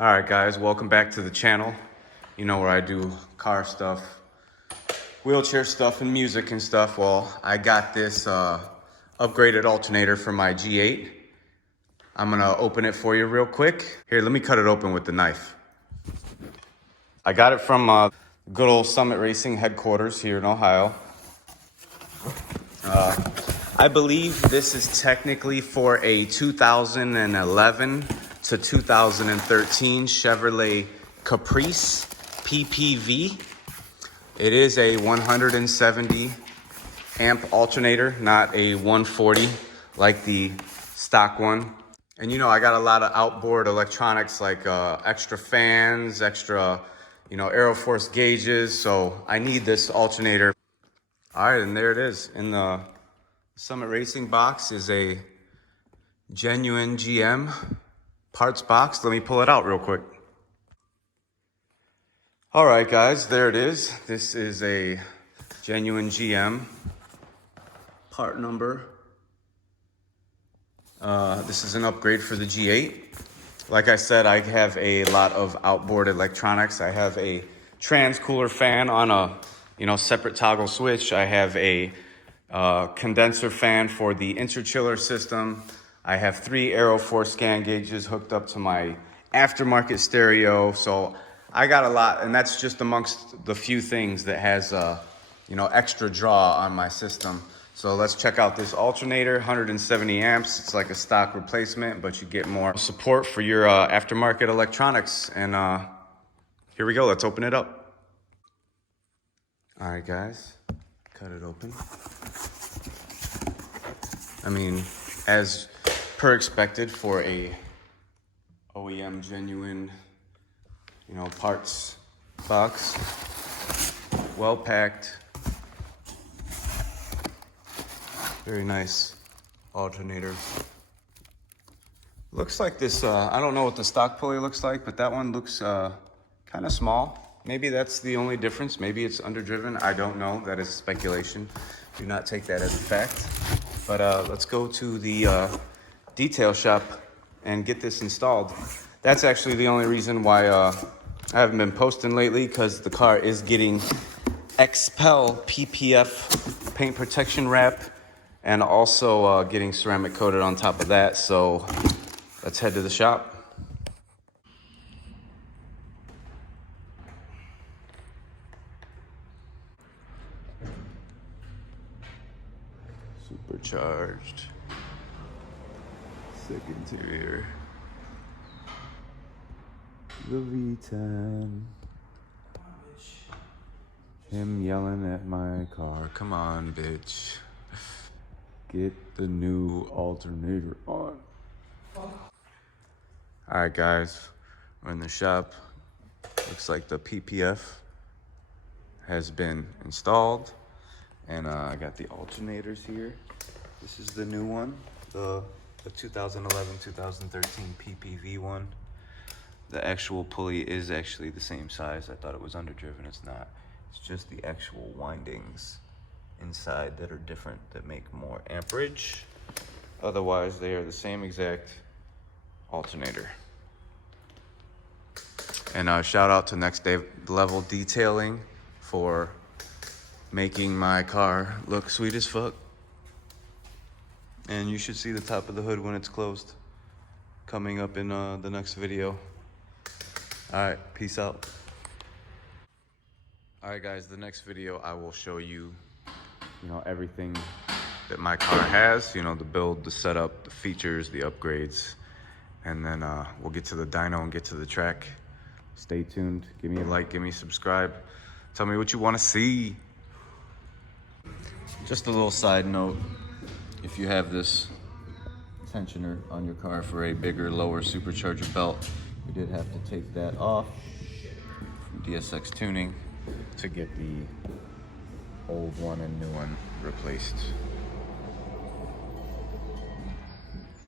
All right, guys, welcome back to the channel. You know where I do car stuff, wheelchair stuff, and music and stuff. Well, I got this upgraded alternator for my G8. I'm gonna open it for you real quick. Here, let me cut it open with the knife. I got it from good old Summit Racing headquarters here in Ohio. I believe this is technically for a 2011 to 2013 Chevrolet Caprice PPV. It is a 170 amp alternator, not a 140 like the stock one. And you know, I got a lot of outboard electronics like extra fans, extra, Aeroforce gauges. So I need this alternator. All right, and there it is. In the Summit Racing box is a genuine GM parts box. Let me pull it out real quick. All right, guys, there it is. This is a genuine GM part number. This is an upgrade for the G8. Like I said, I have a lot of outboard electronics. I have a trans cooler fan on a separate toggle switch. I have a condenser fan for the interchiller system. I have 3 Aeroforce scan gauges hooked up to my aftermarket stereo. So I got a lot, and that's just amongst the few things that has extra draw on my system. So let's check out this alternator, 170 amps. It's like a stock replacement, but you get more support for your aftermarket electronics. And here we go, let's open it up. All right, guys, cut it open. I mean, as per expected for a OEM genuine, parts box, well packed. Very nice alternator. Looks like this, I don't know what the stock pulley looks like, but that one looks kind of small. Maybe that's the only difference. Maybe it's underdriven. I don't know. That is speculation. Do not take that as a fact. But let's go to the detail shop and get this installed. That's actually the only reason why I haven't been posting lately, because the car is getting XPEL PPF paint protection wrap and also getting ceramic coated on top of that. So let's head to the shop. Supercharged. Sick interior. The V10. Him yelling at my car. Come on, bitch. Get the new alternator on. All right, guys. We're in the shop. Looks like the PPF has been installed. And I got the alternators here. This is the new one, the 2011-2013 PPV one. The actual pulley is actually the same size. I thought it was underdriven. It's not. It's just the actual windings inside that are different, that make more amperage. Otherwise, they are the same exact alternator. And shout out to Next Day Level Detailing for making my car look sweet as fuck. And you should see the top of the hood when it's closed, coming up in the next video. All right, peace out. All right, guys, the next video I will show you, everything that my car has, the build, the setup, the features, the upgrades, and then we'll get to the dyno and get to the track. Stay tuned. Give me a like, give me a subscribe. Tell me what you want to see. Just a little side note, if you have this tensioner on your car for a bigger, lower supercharger belt, we did have to take that off from DSX Tuning to get the old one and new one replaced.